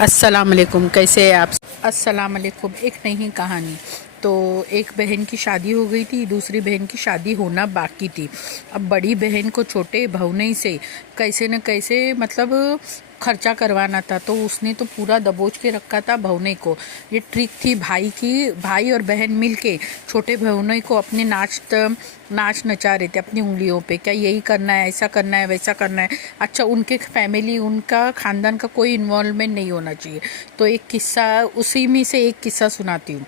अस्सलाम वालेकुम, कैसे हैं आप? अस्सलाम वालेकुम। एक नई कहानी। तो एक बहन की शादी हो गई थी, दूसरी बहन की शादी होना बाकी थी। अब बड़ी बहन को छोटे भौने से कैसे न कैसे मतलब खर्चा करवाना था, तो उसने तो पूरा दबोच के रखा था भौने को। ये ट्रिक थी भाई की। भाई और बहन मिलके छोटे भौने को अपने नाच नचा रहे थे अपनी उंगलियों पे। क्या यही करना है, ऐसा करना है, वैसा करना है। अच्छा, उनके फैमिली, उनका खानदान का कोई इन्वॉल्वमेंट नहीं होना चाहिए। तो एक किस्सा, उसी में से एक किस्सा सुनाती हूँ।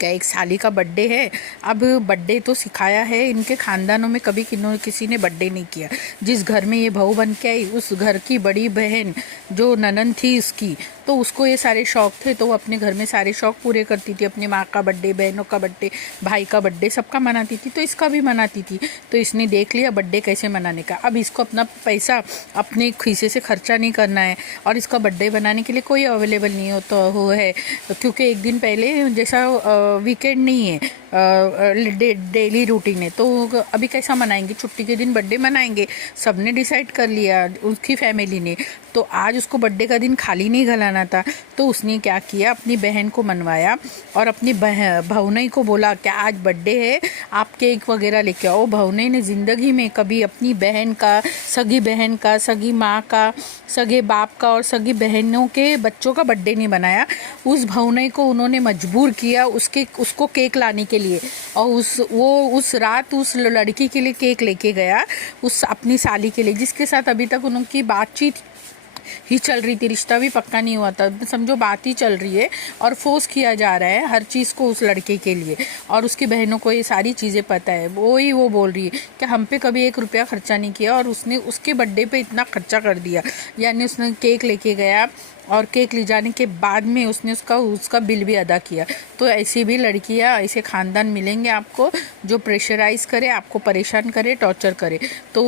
क्या एक साली का बर्थडे है। अब बर्थडे तो सिखाया है, इनके खानदानों में कभी किसी ने बर्थडे नहीं किया। जिस घर में ये बहू बन के आई, उस घर की बड़ी बहन जो ननन थी इसकी, तो उसको ये सारे शौक थे, तो वो अपने घर में सारे शौक पूरे करती थी। अपनी माँ का बर्थडे, बहनों का बर्थडे, भाई का बर्थडे, सबका मनाती थी, तो इसका भी मनाती थी। तो इसने देख लिया बर्थडे कैसे मनाने का। अब इसको अपना पैसा अपने खीसे से खर्चा नहीं करना है, और इसका बर्थडे बनाने के लिए कोई अवेलेबल नहीं होता हो है, क्योंकि एक दिन पहले जैसा वीकेंड नहीं है, डेली रूटीन है। तो अभी कैसा मनाएंगे, छुट्टी के दिन बर्थडे मनाएंगे, सबने डिसाइड कर लिया उसकी फैमिली ने। तो आज उसको बर्थडे का दिन खाली नहीं घलाना था, तो उसने क्या किया, अपनी बहन को मनवाया और अपनी भौनई को बोला कि आज बर्थडे है, आप केक वगैरह लेके आओ। भौनई ने ज़िंदगी में कभी अपनी बहन का, सगी माँ का, सगे बाप का और सगी बहनों के बच्चों का बर्थडे नहीं बनाया। उस भौनई को उन्होंने मजबूर किया उसको केक लाने के लिए, और उस रात उस लड़की के लिए केक लेके गया, उस अपनी साली के लिए, जिसके साथ अभी तक उनकी बातचीत ही चल रही थी, रिश्ता भी पक्का नहीं हुआ था, समझो बात ही चल रही है, और फोर्स किया जा रहा है हर चीज़ को उस लड़के के लिए। और उसकी बहनों को ये सारी चीज़ें पता है। वो बोल रही है कि हम पे कभी 1 रुपया खर्चा नहीं किया, और उसने उसके बर्थडे पे इतना खर्चा कर दिया। यानी उसने केक लेके गया, और केक ले जाने के बाद में उसने उसका बिल भी अदा किया। तो ऐसी भी लड़कियां, ऐसे खानदान मिलेंगे आपको जो प्रेशराइज करे, आपको परेशान करे, टॉर्चर करे। तो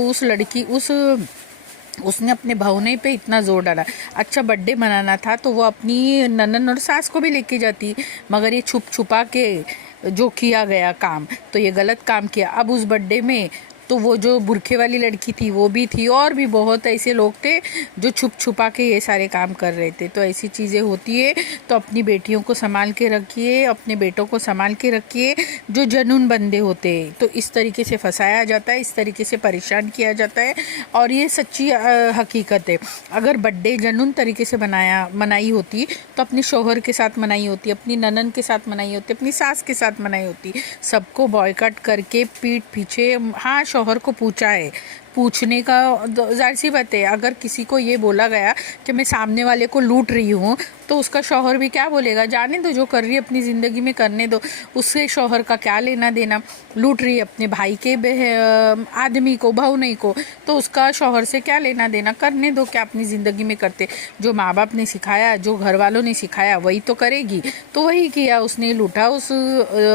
उसने अपने भौने पे इतना जोर डाला। अच्छा, बर्थडे मनाना था तो वो अपनी ननन और सास को भी लेके जाती, मगर ये छुप छुपा के जो किया गया काम, तो ये गलत काम किया। अब उस बर्थडे में तो वो जो बुरखे वाली लड़की थी वो भी थी, और भी बहुत ऐसे लोग थे जो छुप छुपा के ये सारे काम कर रहे थे। तो ऐसी चीज़ें होती है, तो अपनी बेटियों को संभाल के रखिए, अपने बेटों को संभाल के रखिए। जो जनून बंदे होते हैं, तो इस तरीके से फंसाया जाता है, इस तरीके से परेशान किया जाता है, और ये सच्ची हकीकत है। अगर बर्थडे जनून तरीके से मनाई होती तो अपने शौहर के साथ मनाई होती, अपनी ननन के साथ मनाई होती, अपनी सास के साथ मनाई होती। सबको बॉयकॉट करके पीठ पीछे, हाँ, शौहर को पूछा है, पूछने का जाहिर सी बात है। अगर किसी को ये बोला गया कि मैं सामने वाले को लूट रही हूँ, तो उसका शौहर भी क्या बोलेगा, जाने दो, जो कर रही है अपनी ज़िंदगी में करने दो, उससे शौहर का क्या लेना देना। लूट रही है अपने भाई के आदमी को, भौनई को, तो उसका शौहर से क्या लेना देना, करने दो, क्या अपनी ज़िंदगी में करते। जो माँ बाप ने सिखाया, जो घर वालों ने सिखाया, वही तो करेगी। तो वही किया उसने, लूटा उस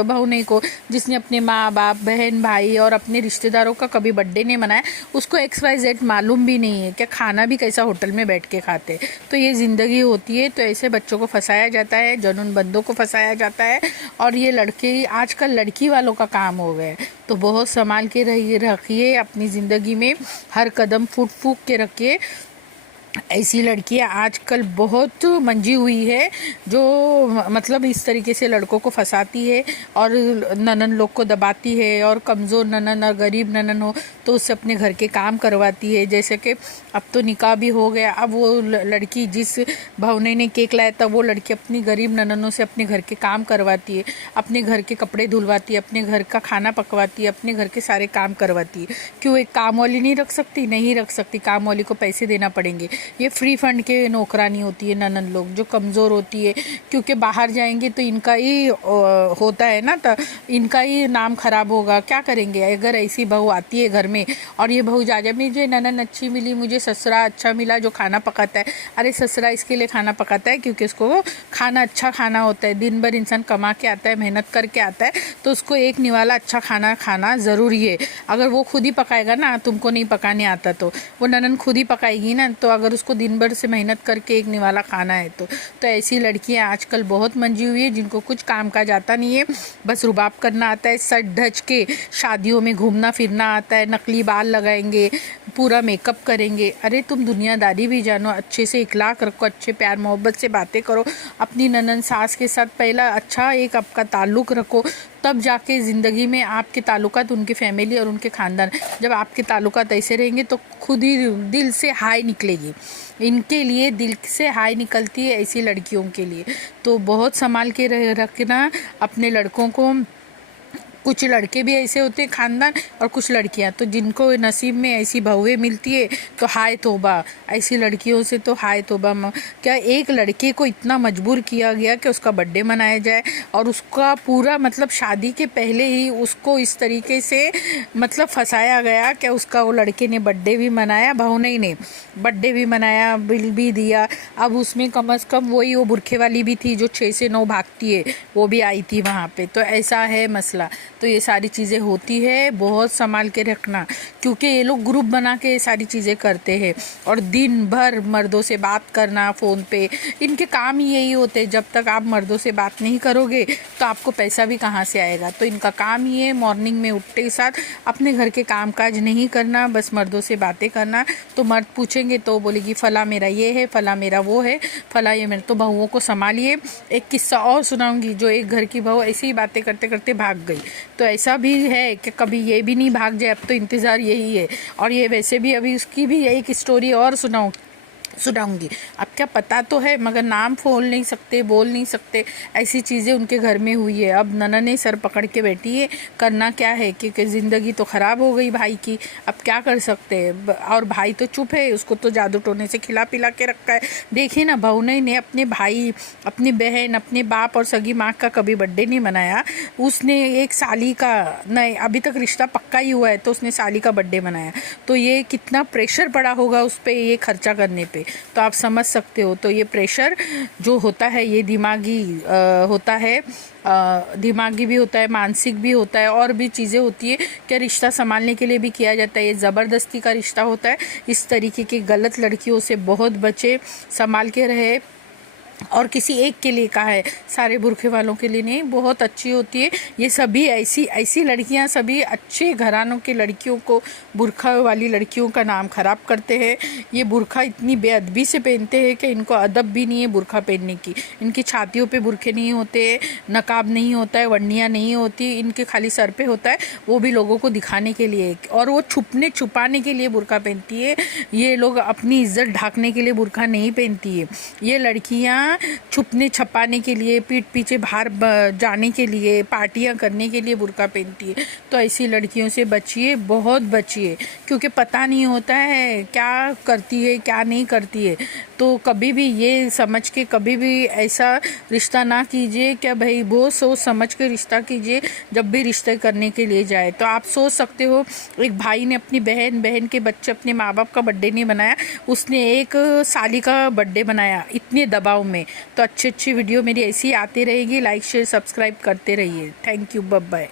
भौनई को, जिसने अपने माँ बाप, बहन, भाई और अपने रिश्तेदारों का कभी बर्थडे नहीं मनाया। उसको XYZ मालूम भी नहीं है कि खाना भी कैसा होटल में बैठ के खाते। तो ये ज़िंदगी होती है। तो ऐसे बच्चों को फंसाया जाता है, जनून बंदों को फंसाया जाता है, और ये लड़के आजकल लड़की वालों का काम हो गए। तो बहुत संभाल के रखिए अपनी ज़िंदगी में, हर कदम फूट फूक के रखिए। ऐसी लड़कियां आजकल बहुत मंजी हुई है, जो मतलब इस तरीके से लड़कों को फंसाती है, और ननन लोग को दबाती है, और कमज़ोर ननन और गरीब ननन हो तो उससे अपने घर के काम करवाती है। जैसे कि अब तो निकाह भी हो गया, अब वो लड़की, जिस भौने ने केक लाया था, वो लड़की अपनी गरीब नननों से अपने घर के काम करवाती है, अपने घर के कपड़े धुलवाती है, अपने घर का खाना पकवाती है, अपने घर के सारे काम करवाती है। क्यों एक काम वाली नहीं रख सकती? नहीं रख सकती, काम वाली को पैसे देना पड़ेंगे। ये फ्री फंड के नौकरानी होती है ननन लोग, जो कमज़ोर होती है, क्योंकि बाहर जाएंगे तो इनका ही होता है ना, तो इनका ही नाम खराब होगा। क्या करेंगे अगर ऐसी बहू आती है घर में, और ये बहू जा मुझे ननन अच्छी मिली, मुझे ससुरा अच्छा मिला जो खाना पकाता है। अरे ससुरा इसके लिए खाना पकाता है क्योंकि उसको खाना अच्छा खाना होता है। दिन भर इंसान कमा के आता है, मेहनत करके आता है, तो उसको एक निवाला अच्छा खाना खाना ज़रूरी है। अगर वो खुद ही पकाएगा ना, तुमको नहीं पकाने आता, तो वो ननन खुद ही पकाएगी ना, तो अगर अगर उसको दिन भर से मेहनत करके एक निवाला खाना है तो ऐसी लड़कियां आजकल बहुत मंजी हुई है, जिनको कुछ काम काज आता नहीं है, बस रुबाब करना आता है, सज धज के शादियों में घूमना फिरना आता है, नकली बाल लगाएंगे, पूरा मेकअप करेंगे। अरे तुम दुनियादारी भी जानो, अच्छे से इखलाक रखो, अच्छे प्यार मोहब्बत से बातें करो, अपनी ननन सास के साथ पहला अच्छा एक आपका ताल्लुक़ रखो, तब जाके ज़िंदगी में आपके ताल्लुकात, उनके फैमिली और उनके ख़ानदान, जब आपके ताल्लुकात ऐसे रहेंगे तो खुद ही दिल से हाय निकलेगी। इनके लिए दिल से हाय निकलती है ऐसी लड़कियों के लिए। तो बहुत संभाल के रखना अपने लड़कों को। कुछ लड़के भी ऐसे होते हैं ख़ानदान, और कुछ लड़कियां, तो जिनको नसीब में ऐसी बहुएं मिलती है तो हाय तौबा, ऐसी लड़कियों से तो हाय तौबा। क्या एक लड़के को इतना मजबूर किया गया कि उसका बर्थडे मनाया जाए, और उसका पूरा मतलब शादी के पहले ही उसको इस तरीके से मतलब फंसाया गया कि उसका वो लड़के ने बर्थडे भी मनाया, बहुनई ने बर्थडे भी मनाया, बिल भी दिया। अब उसमें कम अज़ कम वही वो बुरखे वाली भी थी जो 6 से 9 भागती है, वो भी आई थी वहाँ पे। तो ऐसा है मसला। तो ये सारी चीज़ें होती है, बहुत संभाल के रखना, क्योंकि ये लोग ग्रुप बना के ये सारी चीज़ें करते हैं, और दिन भर मर्दों से बात करना फ़ोन पे, इनके काम ही यही होते हैं। जब तक आप मर्दों से बात नहीं करोगे तो आपको पैसा भी कहाँ से आएगा। तो इनका काम ही है मॉर्निंग में उठते के साथ अपने घर के काम काज नहीं करना, बस मर्दों से बातें करना। तो मर्द पूछेंगे तो बोलेगी फला मेरा ये है, फला मेरा वो है, फला ये मेरा। तो बहुओं को संभालिए। एक किस्सा और सुनाऊंगी, जो एक घर की बहू ऐसी ही बातें करते करते भाग गई। तो ऐसा भी है कि कभी ये भी नहीं भाग जाए, अब तो इंतज़ार यही है। और ये वैसे भी अभी उसकी भी एक स्टोरी और सुनाऊंगी। अब क्या पता तो है, मगर नाम बोल नहीं सकते, बोल नहीं सकते, ऐसी चीज़ें उनके घर में हुई है। अब ननन ने सर पकड़ के बैठी है, करना क्या है, क्योंकि ज़िंदगी तो ख़राब हो गई भाई की, अब क्या कर सकते हैं। और भाई तो चुप है, उसको तो जादू टोने से खिला पिला के रखा है। देखिए ना, बहुनई ने अपने भाई, अपनी बहन, अपने बाप और सगी माँ का कभी बर्थडे नहीं मनाया। उसने एक साली का, नहीं अभी तक रिश्ता पक्का ही हुआ है, तो उसने साली का बर्थडे मनाया। तो ये कितना प्रेशर पड़ा होगा उस पर ये खर्चा करने पे, तो आप समझ सकते हो। तो ये प्रेशर जो होता है ये दिमागी होता है, दिमागी भी होता है, मानसिक भी होता है, और भी चीज़ें होती है कि रिश्ता संभालने के लिए भी किया जाता है। ये ज़बरदस्ती का रिश्ता होता है। इस तरीके की गलत लड़कियों से बहुत बचे, संभाल के रहे। और किसी एक के लिए कहा है, सारे बुरखे वालों के लिए नहीं, बहुत अच्छी होती है। ये सभी ऐसी लड़कियां, सभी अच्छे घरानों की लड़कियों को बुरखा वाली लड़कियों का नाम ख़राब करते हैं। ये बुरखा इतनी बेअदबी से पहनते हैं कि इनको अदब भी नहीं है बुरखा पहनने की। इनकी छातियों पे बुरखे नहीं होते, नकाब नहीं होता है, वन्नियाँ नहीं होती, इनके खाली सर पे होता है, वो भी लोगों को दिखाने के लिए, और वो छुपाने के लिए बुरखा पहनती है। ये लोग अपनी इज्जत ढांकने के लिए बुरखा नहीं पहनती है। ये लड़कियाँ छुपने छपाने के लिए, पीठ पीछे बाहर जाने के लिए, पार्टियां करने के लिए बुर्का पहनती है। तो ऐसी लड़कियों से बचिए, बहुत बचिए, क्योंकि पता नहीं होता है क्या करती है क्या नहीं करती है। तो कभी भी ये समझ के कभी भी ऐसा रिश्ता ना कीजिए कि भाई, वो सोच समझ के रिश्ता कीजिए जब भी रिश्ते करने के लिए जाए। तो आप सोच सकते हो, एक भाई ने अपनी बहन के बच्चे, अपने माँ बाप का बर्थडे नहीं बनाया, उसने एक साली का बर्थडे बनाया इतने दबाव में। तो अच्छी वीडियो मेरी ऐसी आती रहेगी। लाइक शेयर सब्सक्राइब करते रहिए। Thank you, bye bye.